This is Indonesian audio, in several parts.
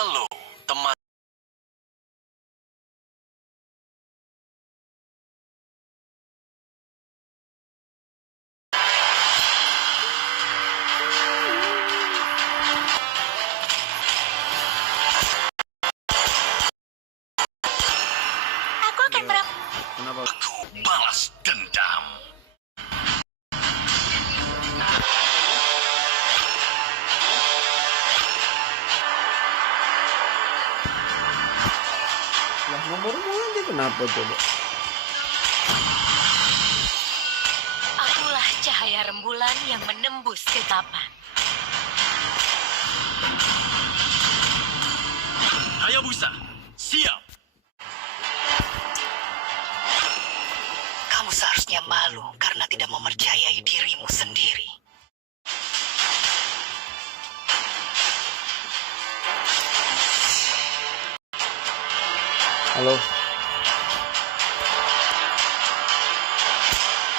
Halo, teman. Aku akan Kenapa? Aku balas dendam. Lah nomormu aja kenapa coba? Akulah cahaya rembulan yang menembus kegelapan. Hayabusa, siap. Kamu seharusnya malu karena tidak mempercayai dirimu sendiri. Halo.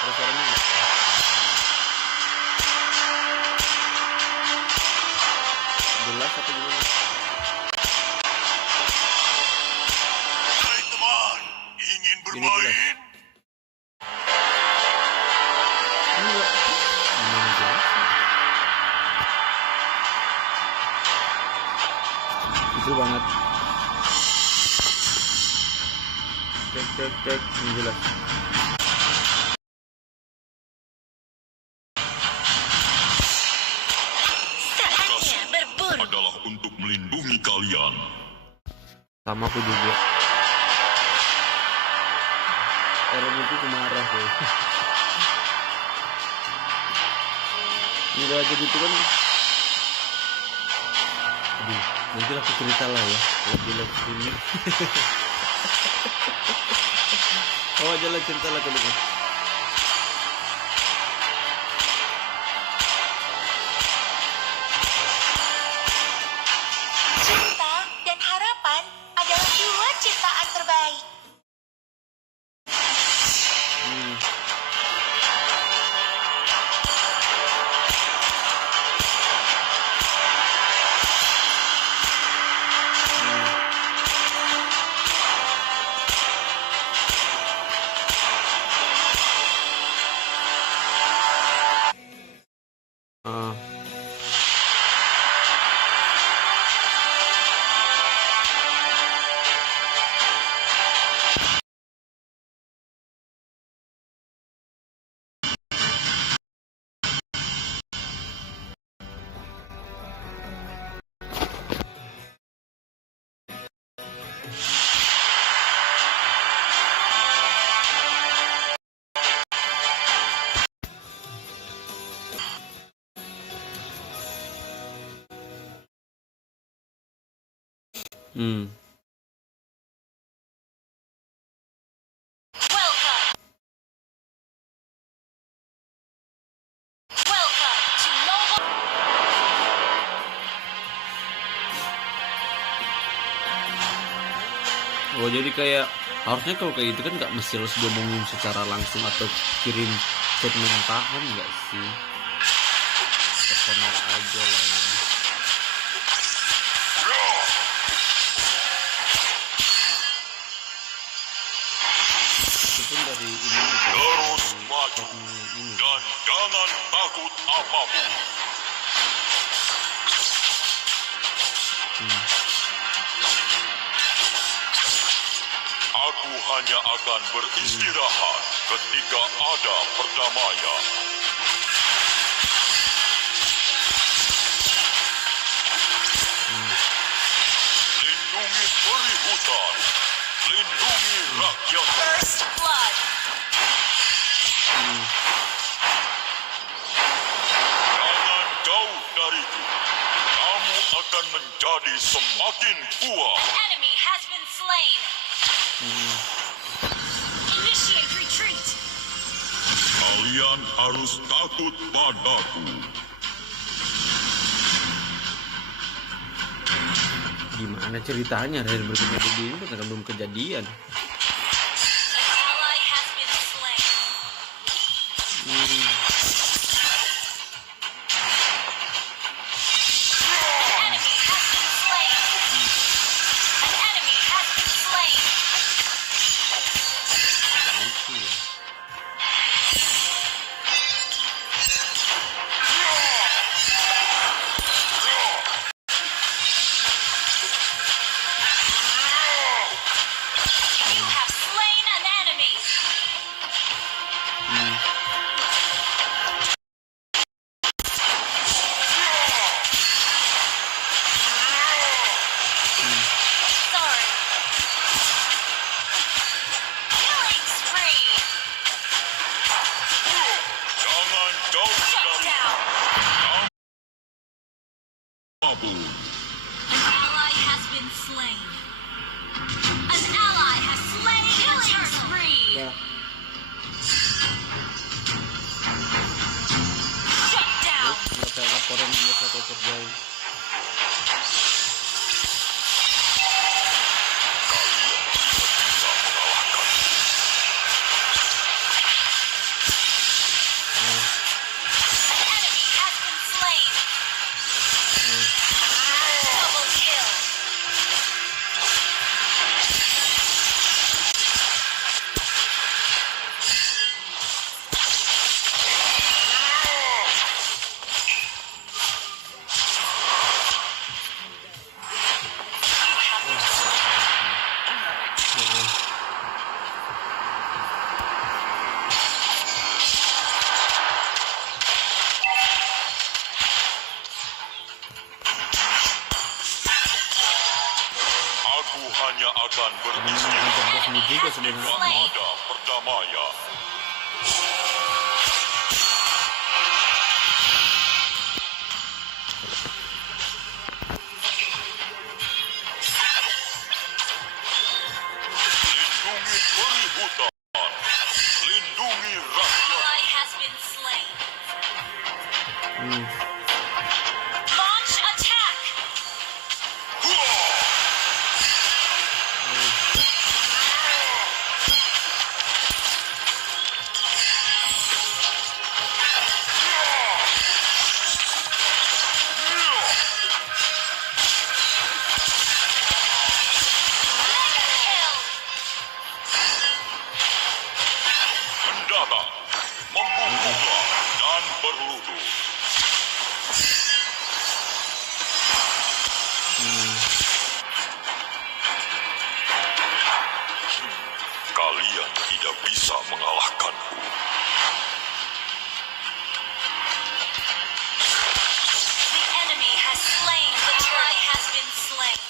Ada suaranya nggak? Jelas atau gimana? Hai teman, ingin bermain? Enggak. Gimana jelas? Itu banget. Cek ini jelas. Saatnya berburu. Adalah untuk melindungi kalian. Sama aku juga. Orang itu marah tuh. Ini aja gitu kan. Aduh, nanti aku cerita lah ya. Lagi live streaming. Oh aja lah cerita lah kalau gitu. Cinta dan harapan adalah dua ciptaan terbaik. Ah. Welcome. Welcome to Mobile. Oh jadi kayak harusnya kalau kayak gitu kan nggak mesti harus diomongin secara langsung atau kirim chat mentahan nggak sih? Personal aja lah. Ya. Itu pun dari ini. Terus maju Ini. dan jangan takut apapun. Aku hanya akan beristirahat ketika ada perdamaian. Lindungi peri hutan. Lindungi rakyat. First Blood. Jangan jauh dariku. Kamu akan menjadi semakin kuat. Enemy has been slain. Initiate retreat. Kalian harus takut padaku. Gimana ceritanya dari berikutnya begini karena belum kejadian. An ally has been slain. Enemy has been slain. hanya akan Ini beristirahat juga jika sebenarnya. ada perdamaian. Lindungi peri hutan, lindungi rakyat. Ally has been slain. Hmm. Launch attack. Mega kill. Mendatang, membungkuklah dan berlutut. Kalian tidak bisa mengalahkanku. The enemy has slain the turtle. Has been slain.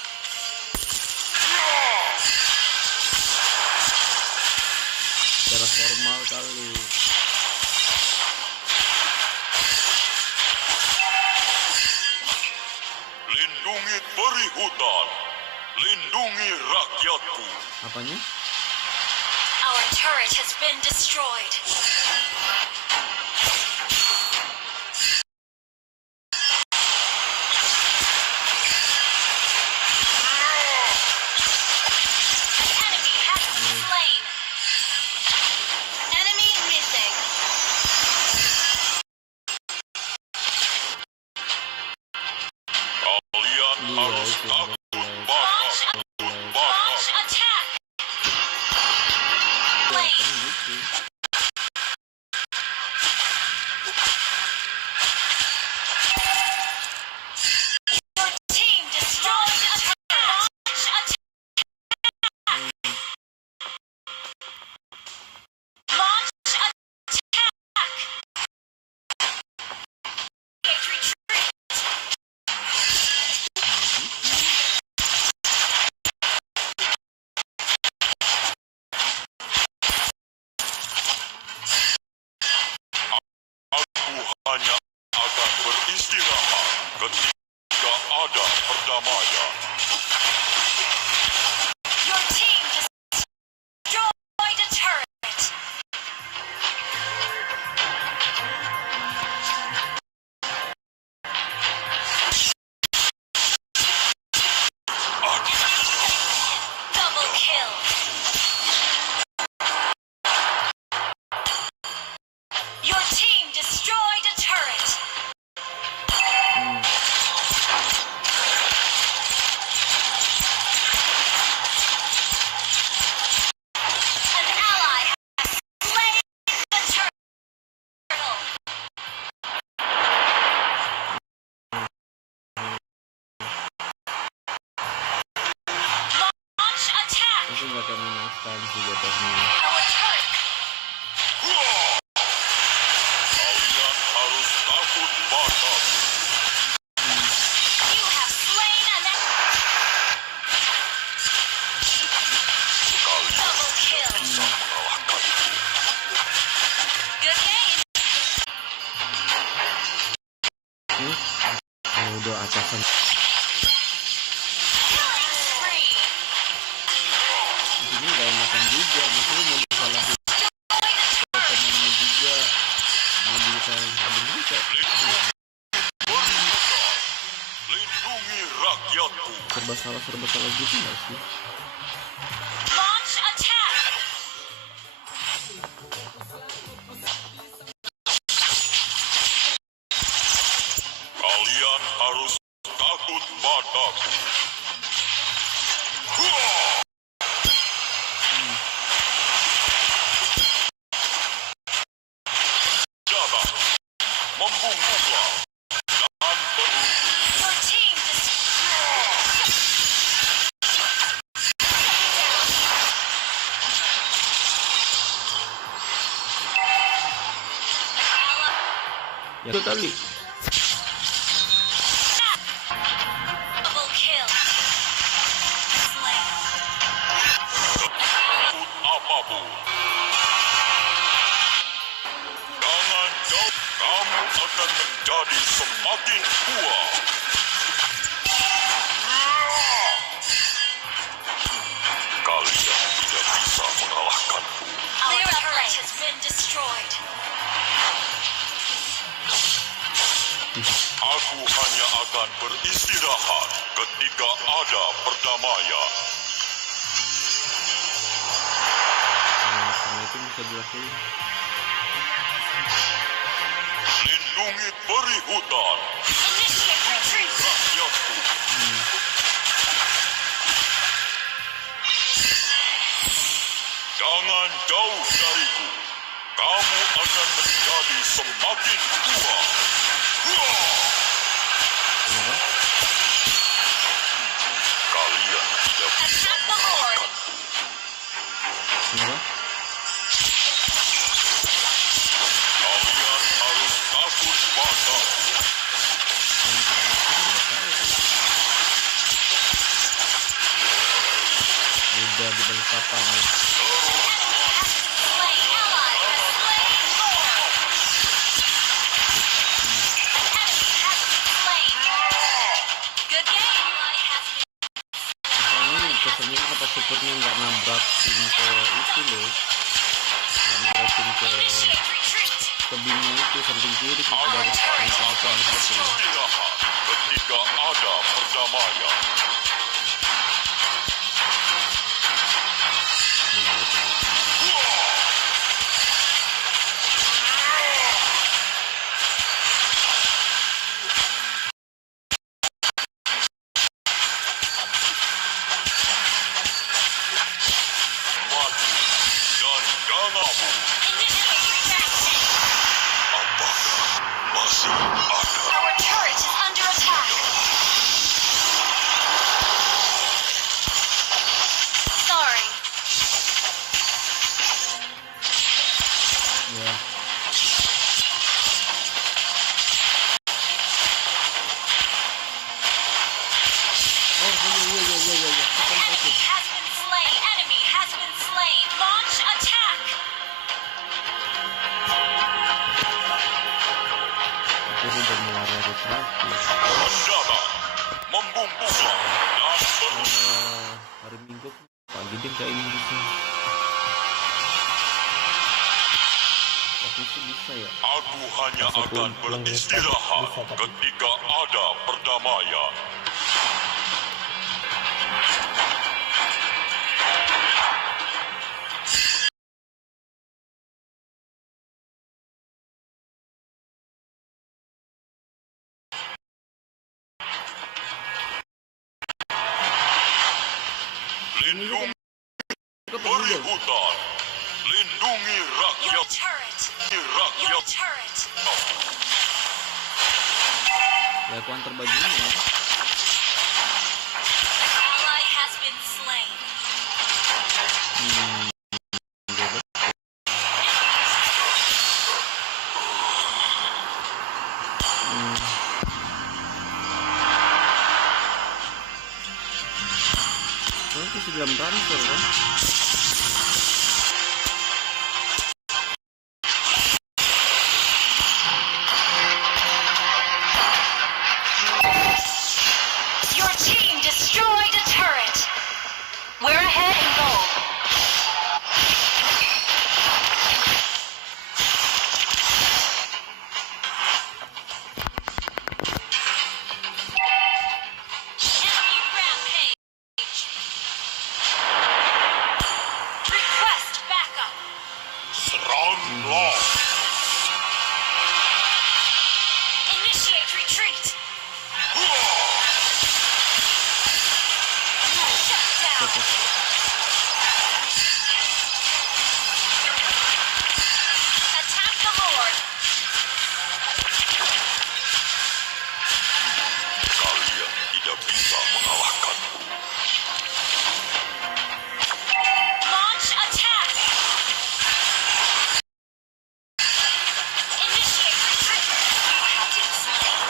Secara formal kali. Lindungi peri hutan, lindungi rakyatku. Apanya? Our turret has been destroyed. The enemy has been slain. Enemy missing. Kalian Iya, harus itu takut Launch, launch attack. Slain. Kan gitu. Your team destroyed a turret. Launch attack. Launch attack. Retreat. Aku hanya akan beristirahat ketika ada perdamaian. Your team destroyed a turret. Double kill. Your team destroyed a turret. An ally has slain the turtle. Launch attack. Aku nggak akan menangkan sih jatuhnya. Our turret. Kalian harus takut padaku. You have slain an Kalian double kill. bisa mengalahkanku. Good game. Kalau udah atasan Killing spree. ini nggak enakan juga. Maksudnya mau disalahin temennya juga, mau disalahin temennya juga. Peri hutan, lindungi rakyatku. Serba salah gitu nggak sih? Launch attack. Kalian harus takut padaku. Datang, membungkuklah dan berlutut. Your team destroyed. Ya itu kali. Double kill. Slain. akan beristirahat ketika ada perdamaian. Nah, semua itu bisa dilakuin. Lindungi peri hutan, Initiate retreat. rakyatku. Jangan jauh dariku. Kamu akan menjadi semakin kuat. Wah! Kenapa? Kalian tidak bisa Attack the Lord. Kenapa? Kalian harus takut padaku. Udah di balik papan nih. Slain ally has slain Lord. Enemy has been slain. Good game. Ally has been Kesannya kenapa supportnya nggak nabrakin ke itu loh, nggak nabrakin ke initiate retreat. tebingnya itu samping kiri kan Aku dari akan samping itu loh. beristirahat ketika ada perdamaian. Nah, itu. Maju dan janganmu. Initiate retraction. Apakah masih ada? Our turret is under attack. Sorry. Ya, oh iya, Kapan Enemy takut? has been slain. Enemy has been slain. Launch attack. Itu udah mulai retrasi. Mendarat, membumbunglah dan berubah. Hari Minggu pagi dia kayak ini bisa. Aku sih bisa ya. Aku hanya Aku akan pulang beristirahat bisa, tapi- ketika ada perdamaian. Lindungi peri hutan, lindungi Your rakyat, turret. Your rakyat. turret. Ya aku antar bajunya ya. Ally has been slain. Bebas. Oh, itu dalam transfer kan? Your team destroyed a turret. We're ahead in goal. Enemy rampage. Request backup. Seranglah. Initiate retreat. Shut down. Attack the Lord. Kalian tidak bisa mengalahkanku. Launch attack. Initiate retreat. You have been slain.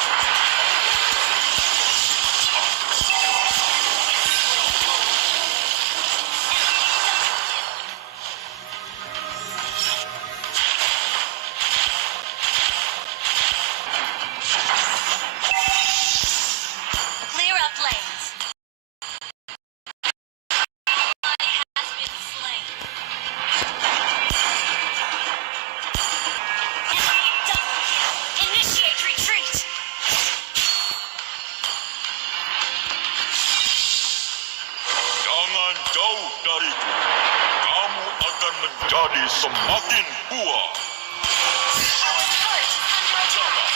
dariku, kamu akan menjadi semakin kuat. Our turret is under attack.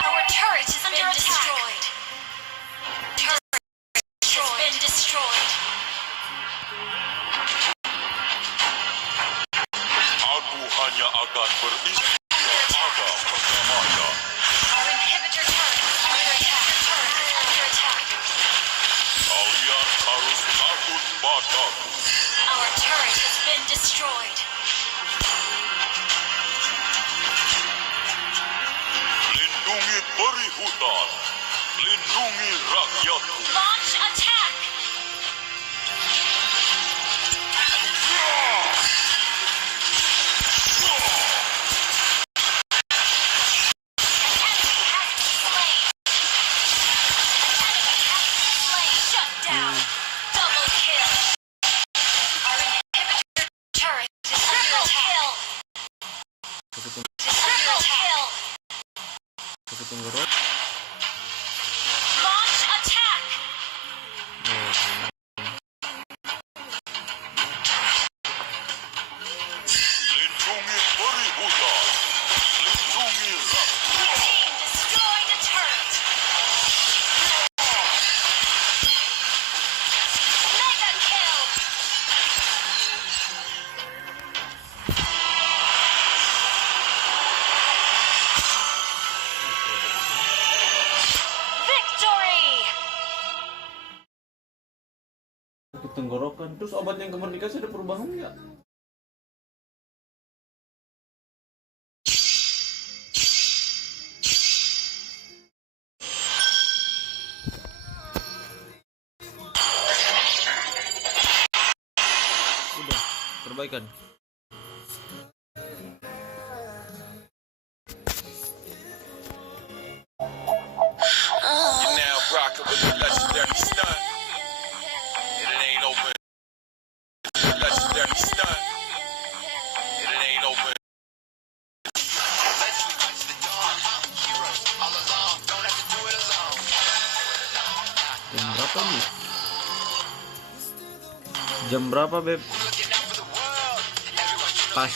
Our turret has been destroyed. Turret has been destroyed. Aku hanya akan beristirahat perdamaian. Our inhibitor turret is under attack. Turret is under attack. Kalian harus takut padaku. Our turret has been destroyed. Lindungi peri hutan, lindungi rakyatku. Launch attack. Shut down. Double kill. Our inhibitor turret is under attack. Triple kill. Launch attack. Lindungi peri hutan, lindungi rakyat. Your team destroyed a turret. Mega kill. Victory. Sakit tenggorokan. Terus obat yang kemarin dikasih ada perubahan nggak? Udah, perbaikan. You're now rocking with the legendary stunt. And it ain't open. Legendary stunt. And it ain't open. Jam berapa nih? Jam berapa, Beb? Pas.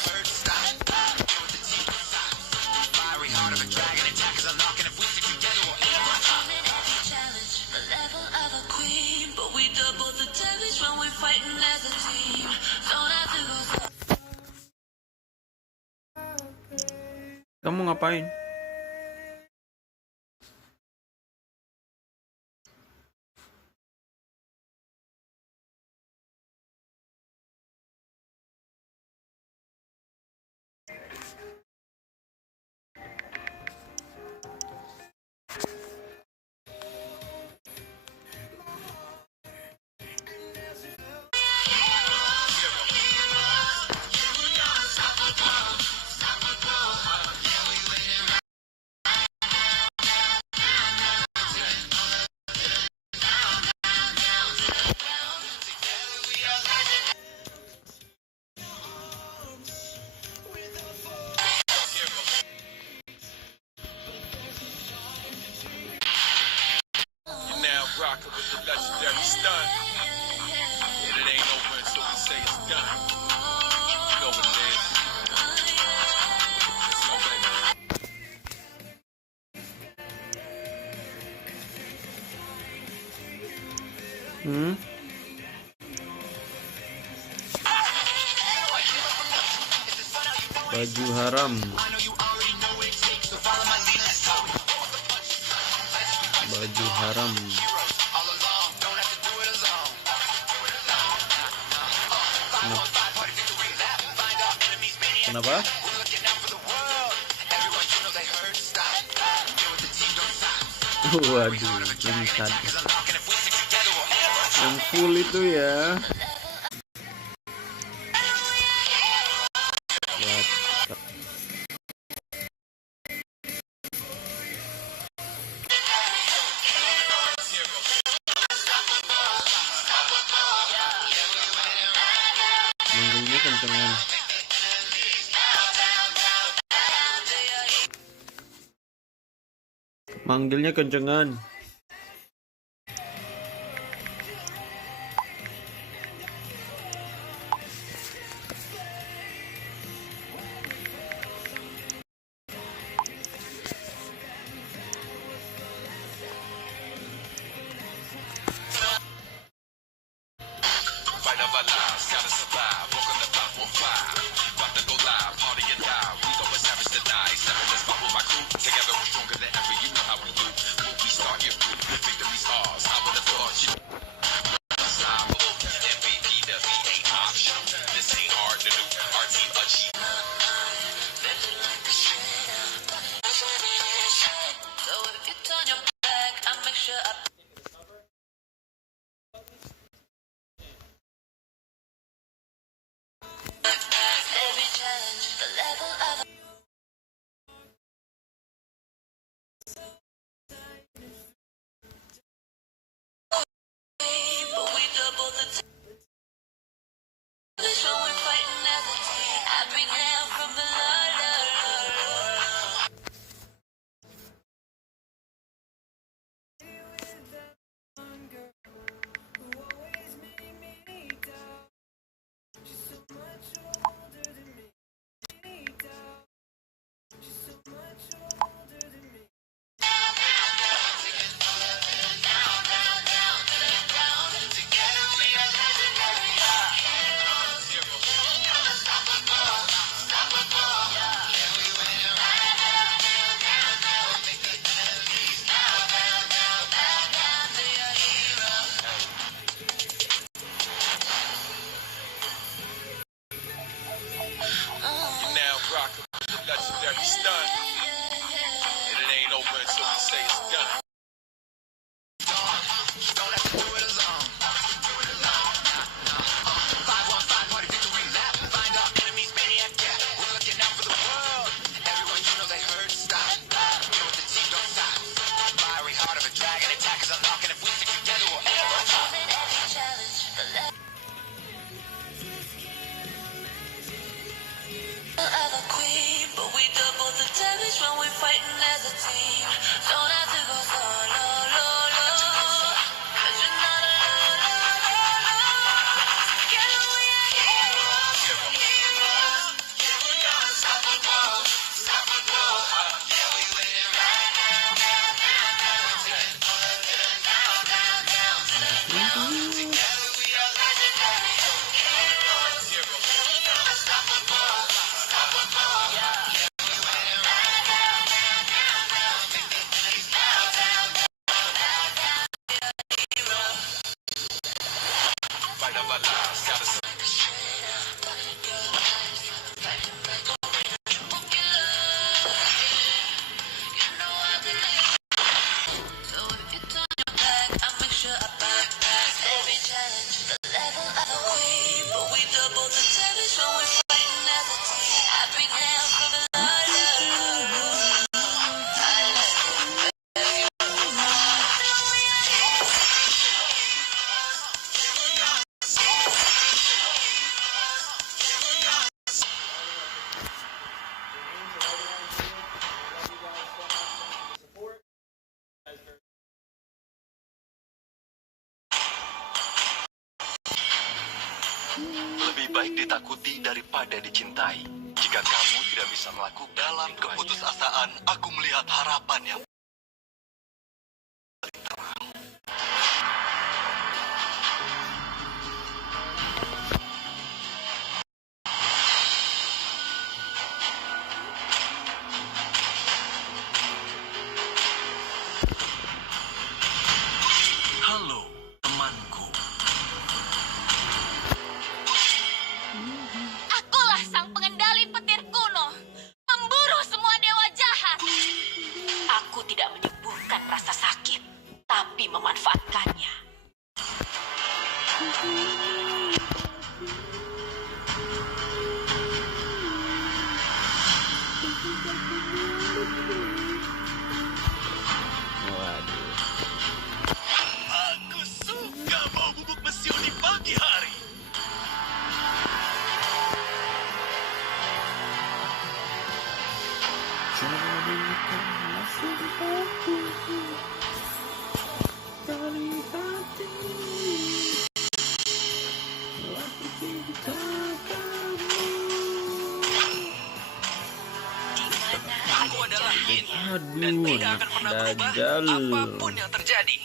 Kamu ngapain? You're now rocking with the legendary stunt. And it ain't over until we say it's done. You know what it is. Let's go, baby. Baju haram. Baju haram. Kenapa? Waduh, ini tadi yang full itu ya. Manggilnya kencengan. Manggilnya kencengan. Fight of our lives, gotta survive. Welcome to 515. About to go live, party and live. We going savage tonight. Seven, let's pop with my crew. Together we're stronger than ever. You know how we do. When we start your crew, victory's ours. I would have thought you. MVP, the V ain't optional. This ain't hard to do. Our team achieve. So if you turn your back, I make sure I every challenge, the level of but we double the time. This when we're fighting as a team. I bring hell from the Lord. You now rockin' the legendary stunt. And it ain't over until we say it's done. Of a queen, but we double the damage when we're fighting as a team. Don't have to go solo, cause you're not alone. Together we are heroes. Fight of our lives, gotta survive. So if you turn your back, I make sure I back every challenge. The level of a queen, but we double the damage when we're fighting as a team. I bring hell from the Lebih baik ditakuti daripada dicintai. Jika kamu tidak bisa melakukan dalam keputusasaan, aku melihat harapan yang Halo, temanku. Akulah sang pengendali petir kuno, pemburu semua dewa jahat. Aku tidak menyembuhkan rasa sakit, tapi memanfaatkannya. Waduh. Aku suka bau bubuk mesiu di pagi hari. Aku adalah Yin dan Aduh, tidak akan pernah berubah dajal. apapun yang terjadi.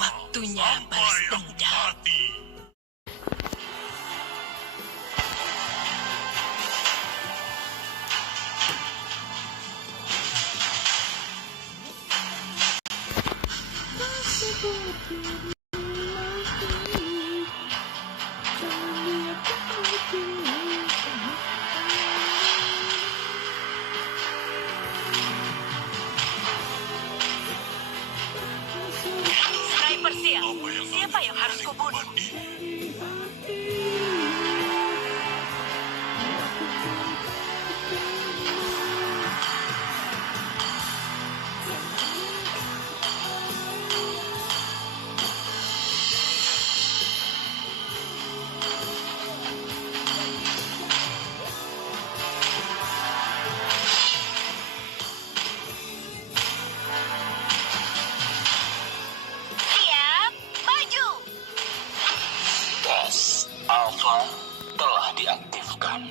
Waktunya balas dendam. Sniper siap. Siapa yang harus kubunuh? Siap, maju. Gas Alpha telah diaktifkan.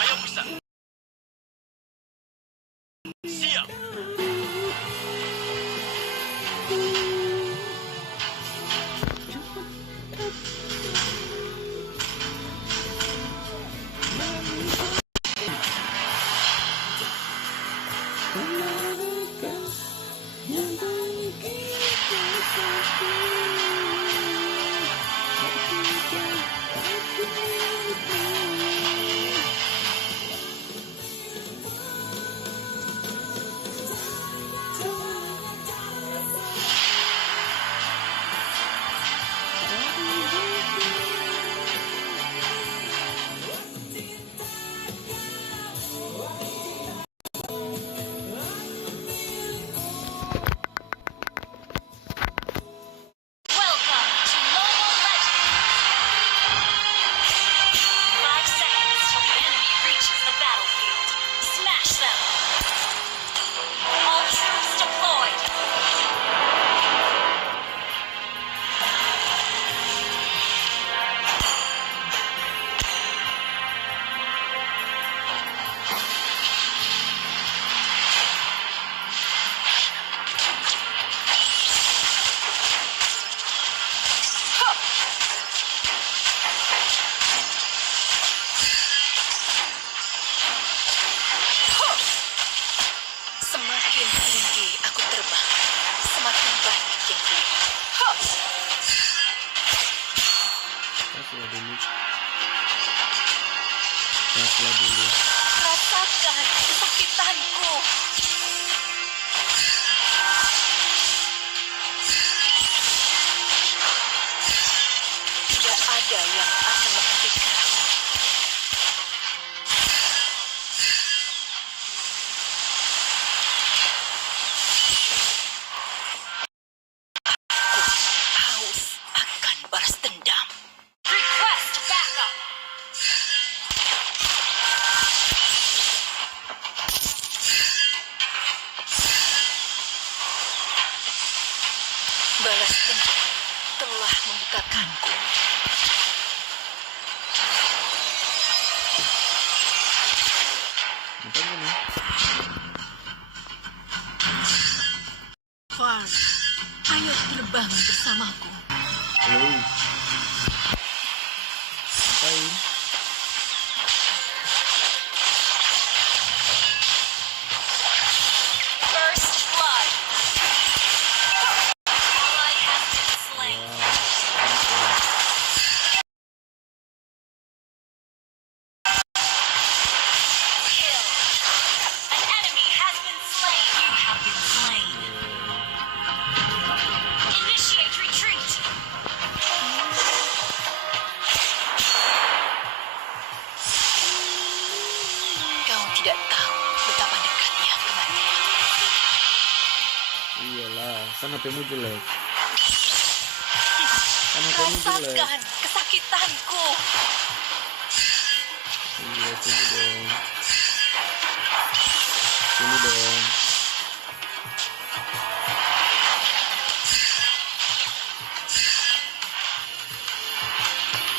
Ayo Musa. Siap. Welcome to Mobile Legends. 5 seconds till the enemy reaches the battlefield. Smash them. All troops deployed. Semakin tinggi aku terbang, semakin banyak yang melihat. Kasih dulu. Kasih dulu. Rasakan kesakitanku. Tidak ada yang akan menghentikan aku. Aku haus akan balas dendam. Request backup. Balas dendam telah membukakanku. Bukan ini. Farm, ayo terbang bersamaku. Halo. Ngapain? tidak tahu betapa dekatnya kematian. Iyalah, kan HP-mu jelek. Kan HP-mu jelek. Rasakan kesakitanku. Iya, sini dong. Sini dong.